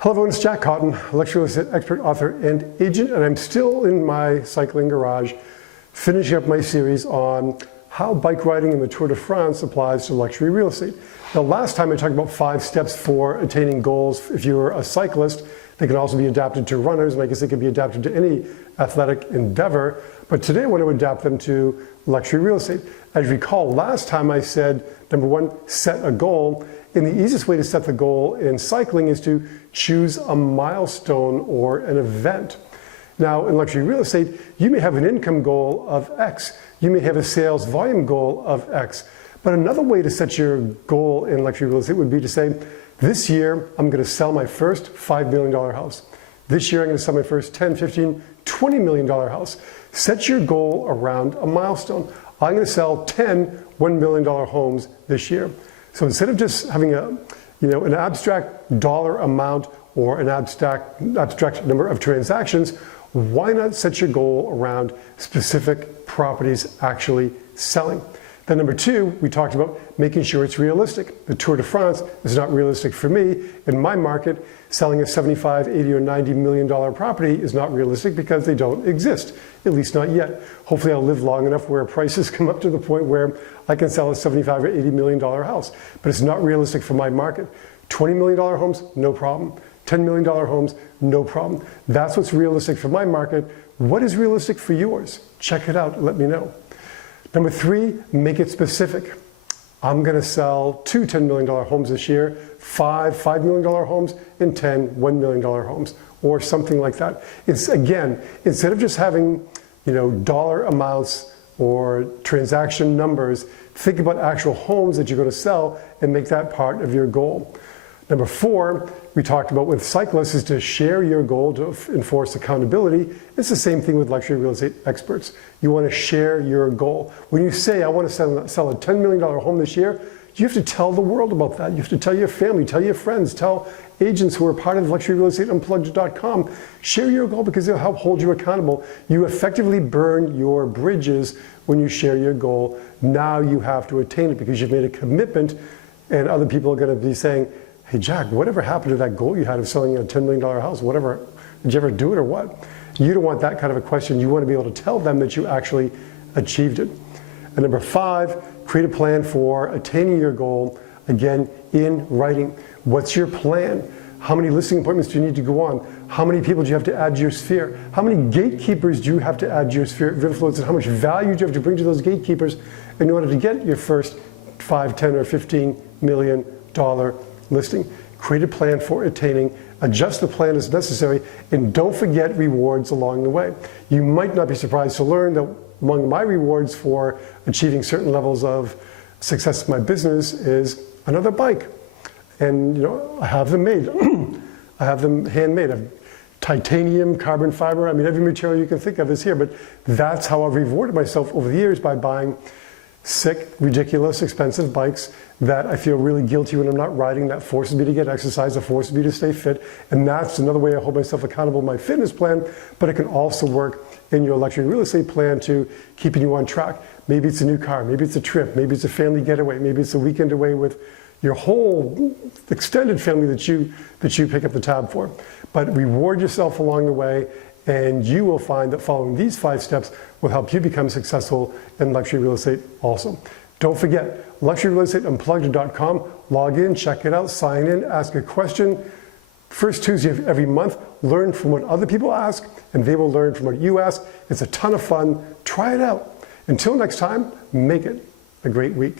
Hello everyone, it's Jack Cotton, luxury real estate expert, author, and agent, and I'm still in my cycling garage finishing up my series on how bike riding in the Tour de France applies to luxury real estate. Now, last time I talked about 5 steps for attaining goals. If you're a cyclist, they can also be adapted to runners, and I guess they can be adapted to any athletic endeavor. But today I want to adapt them to luxury real estate. As you recall, last time I said, number 1, set a goal. And the easiest way to set the goal in cycling is to choose a milestone or an event. Now, in luxury real estate, you may have an income goal of X. You may have a sales volume goal of X. But another way to set your goal in luxury real estate would be to say, this year, I'm going to sell my first $5 million house. This year, I'm going to sell my first $10, $15, $20 million house. Set your goal around a milestone. I'm going to sell 10 $1 million homes this year. So instead of just having an abstract dollar amount or an abstract number of transactions, why not set your goal around specific properties actually selling? Then number 2, we talked about making sure it's realistic. The Tour de France is not realistic for me. In my market, selling a $75, $80, or $90 million property is not realistic because they don't exist, at least not yet. Hopefully I'll live long enough where prices come up to the point where I can sell a $75 or $80 million house, but it's not realistic for my market. $20 million homes, no problem. $10 million homes, no problem. That's what's realistic for my market. What is realistic for yours? Check it out, let me know. Number 3, make it specific. I'm going to sell 2 $10 million homes this year, 5 $5 million homes, and 10 $1 million homes, or something like that. It's, again, instead of just having dollar amounts or transaction numbers, think about actual homes that you're going to sell and make that part of your goal. Number 4, we talked about with cyclists is to share your goal to enforce accountability. It's the same thing with luxury real estate experts. You want to share your goal. When you say, I want to sell a $10 million home this year, you have to tell the world about that. You have to tell your family, tell your friends, tell agents who are part of luxuryrealestateunplugged.com. Share your goal because they'll help hold you accountable. You effectively burn your bridges when you share your goal. Now you have to attain it because you've made a commitment, and other people are going to be saying, hey Jack, whatever happened to that goal you had of selling a $10 million house? Whatever, did you ever do it or what? You don't want that kind of a question. You want to be able to tell them that you actually achieved it. And number 5, create a plan for attaining your goal, again, in writing. What's your plan? How many listing appointments do you need to go on? How many people do you have to add to your sphere? How many gatekeepers do you have to add to your sphere of influence, and how much value do you have to bring to those gatekeepers in order to get your first $5, $10, or $15 million listing? Create a plan for attaining, adjust the plan as necessary, and don't forget rewards along the way. You might not be surprised to learn that among my rewards for achieving certain levels of success in my business is another bike. And I have them made. I have them handmade. Titanium, carbon fiber, every material you can think of is here, but that's how I've rewarded myself over the years, by buying sick, ridiculous, expensive bikes that I feel really guilty when I'm not riding. That forces me to get exercise, that forces me to stay fit, and that's another way I hold myself accountable in my fitness plan, but it can also work in your luxury real estate plan to keeping you on track. Maybe it's a new car, maybe it's a trip, maybe it's a family getaway, maybe it's a weekend away with your whole extended family that you pick up the tab for. But reward yourself along the way, and you will find that following these 5 steps will help you become successful in luxury real estate also. Don't forget, luxuryrealestateunplugged.com. Log in, check it out, sign in, ask a question. First Tuesday of every month, learn from what other people ask, and they will learn from what you ask. It's a ton of fun. Try it out. Until next time, make it a great week.